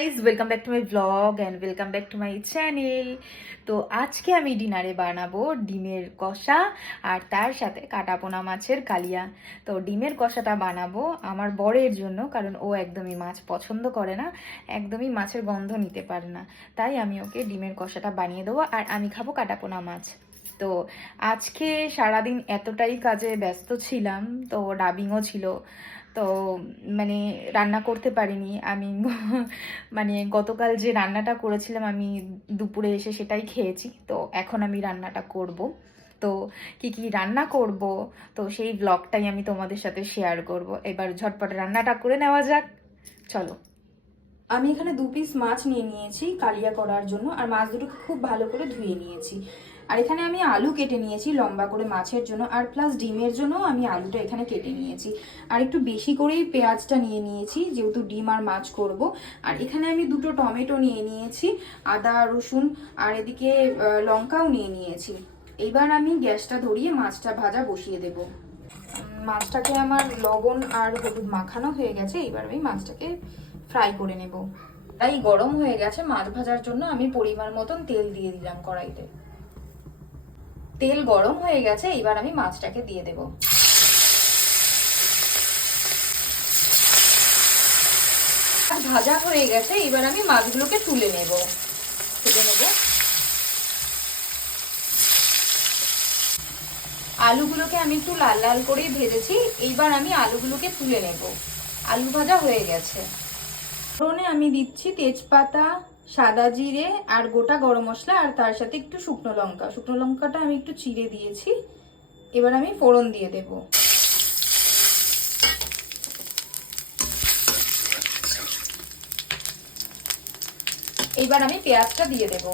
Guys welcome back to my vlog and welcome back to my channel তো আজকে আমি ডিনারে বানাবো ডিমের কষা আর তার সাথে কাটাপোনা মাছের কালিয়া। তো ডিমের কষাটা বানাবো আমার বরের জন্য, কারণ ও একদমই মাছ পছন্দ করে না, একদমই মাছের গন্ধ নিতে পারে না। তাই আমি ওকে ডিমের কষাটা বানিয়ে দেবো আর আমি খাব কাটাপোনা মাছ। তো আজকে সারাদিন এতটাই কাজে ব্যস্ত ছিলাম, তো ডাবিংও ছিল। তো মানে রান্না করতে পারিনি। আমি মানে গতকাল যে রান্নাটা করেছিলাম, আমি দুপুরে এসে সেটাই খেয়েছি। তো এখন আমি রান্নাটা করব। তো কি কি রান্না করব, তো সেই ব্লগটাই আমি তোমাদের সাথে শেয়ার করব। এবার ঝটপট রান্নাটা করে নেওয়া যাক। চলো। আমি এখানে দু পিস মাছ নিয়ে নিয়েছি কালিয়া করার জন্য, আর মাছ দুটোকে খুব ভালো করে ধুয়ে নিয়েছি। আর এখানে আমি আলু কেটে নিয়েছি লম্বা করে মাছের জন্য, আর প্লাস ডিমের জন্য আমি আলুটা এখানে কেটে নিয়েছি। আর একটু বেশি করেই পেঁয়াজটা নিয়ে নিয়েছি, যেহেতু ডিম আর মাছ করব। আর এখানে আমি দুটো টমেটো নিয়ে নিয়েছি, আদা, রসুন, আর এদিকে লঙ্কাও নিয়ে নিয়েছি। এইবার আমি গ্যাসটা ধরিয়ে মাছটা ভাজা বসিয়ে দেব। মাছটাকে আমার লবণ আর হলুদ মাখানো হয়ে গেছে এবার আমি মাছটাকে ফ্রাই করে নেব। তাই গরম হয়ে গেছে, মাছ ভাজার জন্য আমি পরিমাণ মতন তেল দিয়ে দিলাম কড়াইতে। তেল গরম হয়ে গেছে, এবার আমি মাছটাকে দিয়ে দেব। ভাজা হয়ে গেছে, এবার আমি মাছগুলোকে তুলে নেব। তুলে নেব। আলুগুলোকে আমি একটু লাল লাল করেই ভেজেছি এইবার আমি আলুগুলোকে তুলে নেব। আলু ভাজা হয়ে গেছে। ফোড়নে আমি দিচ্ছি তেজপাতা সাদা জিরে আর গোটা গরম মশলা আর তার সাথে একটু শুকনো লঙ্কা। শুকনো লঙ্কাটা আমি একটু চিড়ে দিয়েছি। এবার আমি ফোড়ন দিয়ে দেব। এবার আমি পেঁয়াজটা দিয়ে দেব।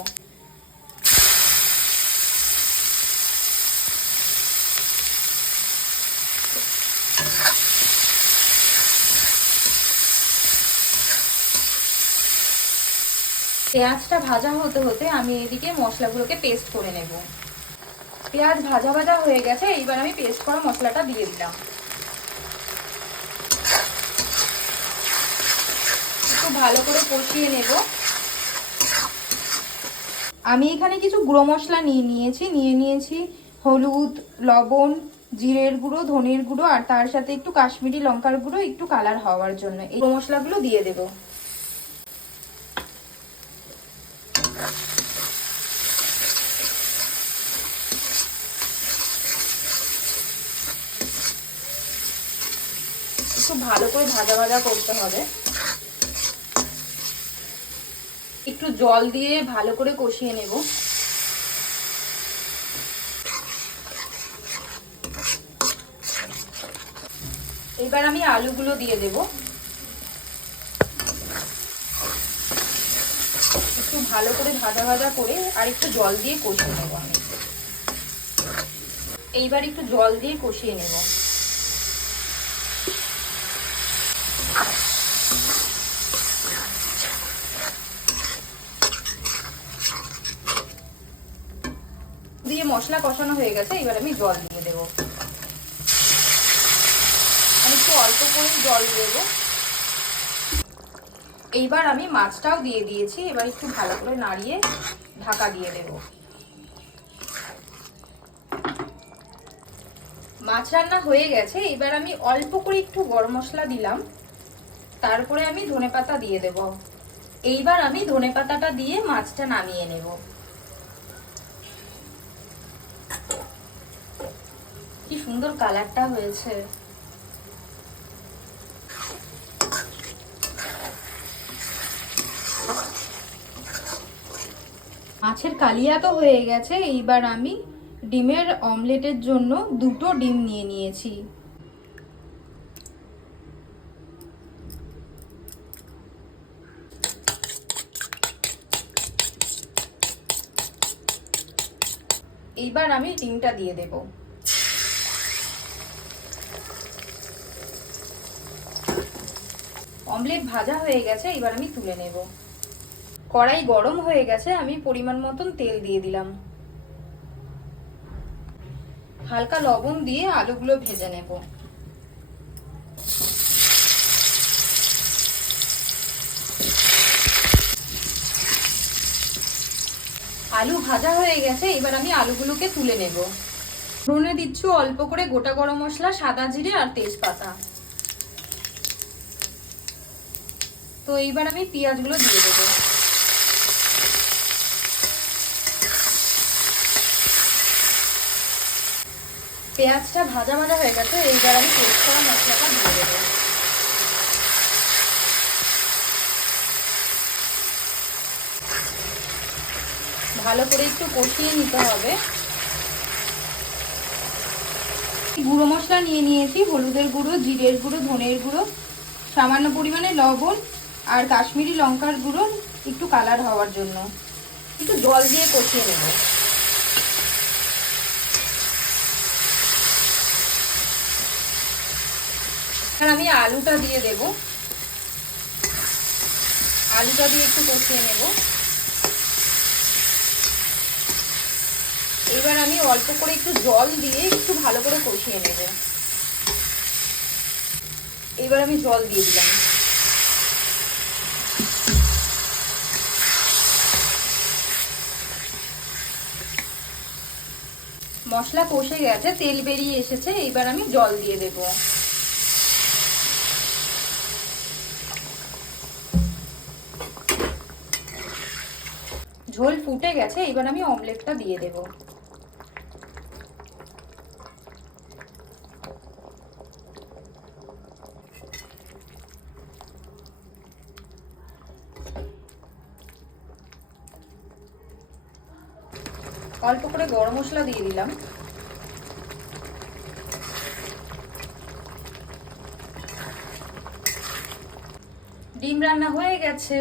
পেঁয়াজটা ভাজা হতে হতে আমি এদিকে মশলাগুলোকে পেস্ট করে নেব। পেঁয়াজ ভাজা ভাজা হয়ে গেছে, এইবার আমি পেস্ট করা মশলাটা দিয়ে দিলাম। একটু ভালো করে কষিয়ে নেব। আমি এখানে কিছু গুঁড়ো মশলা নিয়ে নিয়েছি নিয়ে নিয়েছি হলুদ, লবণ, জিরের গুঁড়ো, ধনের গুঁড়ো, আর তার সাথে একটু কাশ্মীরি লঙ্কার গুঁড়ো, একটু কালার হওয়ার জন্য। এই গুঁড়ো মশলাগুলো দিয়ে দেবো। একটু ভালো করে ভাজা ভাজা করতে হবে। একটু জল দিয়ে ভালো করে কষিয়ে নেব। এবার আমি আলুগুলো দিয়ে দেব। একটু ভালো করে ভাজা ভাজা করে আর একটু জল দিয়ে কষিয়ে নেব আমি। এইবার একটু জল দিয়ে কষিয়ে নেব। দিয়ে মশলা কষানো হয়ে গেছে, এবার আমি জল দিয়ে দেবো। আমি একটু অল্প করে জল দেবো। এইবার আমি মাছটাও দিয়ে দিয়েছি, এবার একটু ভালো করে নাড়িয়ে ঢাকা দিয়ে দেব। মাছ রান্না হয়ে গেছে, এবার আমি অল্প করে একটু গরম মশলা দিলাম। তারপরে আমি ধনেপাতা দিয়ে দেব। এইবার আমি ধনেপাতাটা দিয়ে মাছটা নামিয়ে নেব। কি সুন্দর কালারটা হয়েছে। মাছের কালিয়া তো হয়ে গেছে, এইবার আমি ডিমের অমলেটের জন্য দুটো ডিম নিয়ে নিয়েছি। এইবার আমি ডিমটা দিয়ে দেব। অমলেট ভাজা হয়ে গেছে, এবার আমি তুলে নেব। কড়াই গরম হয়ে গেছে, আমি পরিমাণ মতন তেল দিয়ে দিলাম। হালকা লবণ দিয়ে আলুগুলো ভেজে নেব। আলু ভাজা হয়ে গেছে, এবার আমি আলুগুলোকে তুলে নেব। ফোড়নে দিচ্ছি, অল্প করে গোটা গরম মশলা, সাদা জিরে আর তেজপাতা। তো এইবার আমি পেঁয়াজগুলো দিয়ে দেবো। পেঁয়াজটা ভাজা ভাজা হয়ে গেছে, এইবার আমি পেস্ট করা মশলাটা দিয়ে দেবো। ভালো করে একটু কষিয়ে নিতে হবে। গুঁড়ো মশলা নিয়ে নিয়েছি, হলুদের গুঁড়ো, জিরের গুঁড়ো, ধনের গুঁড়ো, সামান্য পরিমাণে লবণ আর কাশ্মীরি লঙ্কার গুঁড়ো একটু কালার হওয়ার জন্য। একটু জল দিয়ে কষিয়ে নেব। আর আমি আলুটা দিয়ে দেব। আলুটা দিয়ে একটু কষিয়ে নেব। এবার আমি অল্প করে একটু জল দিয়ে একটু ভালো করে কষিয়ে নেব। এবার আমি জল দিয়ে দিলাম। মশলা কষে গেছে, তেল বেরিয়ে এসেছে, এইবার আমি জল দিয়ে দেব। ঝোল ফুটে গেছে এবার আমি অমলেটটা দিয়ে দেব। অল্প করে গরম মশলা দিয়ে দিলাম। ডিম রান্না হয়ে গেছে।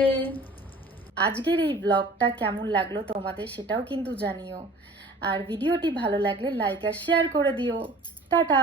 আজকের এই ব্লগটা কেমন লাগল তোমাদের সেটাও কিন্তু জানিও। আর ভিডিওটি ভালো লাগলে লাইক আর শেয়ার করে দিও। টাটা!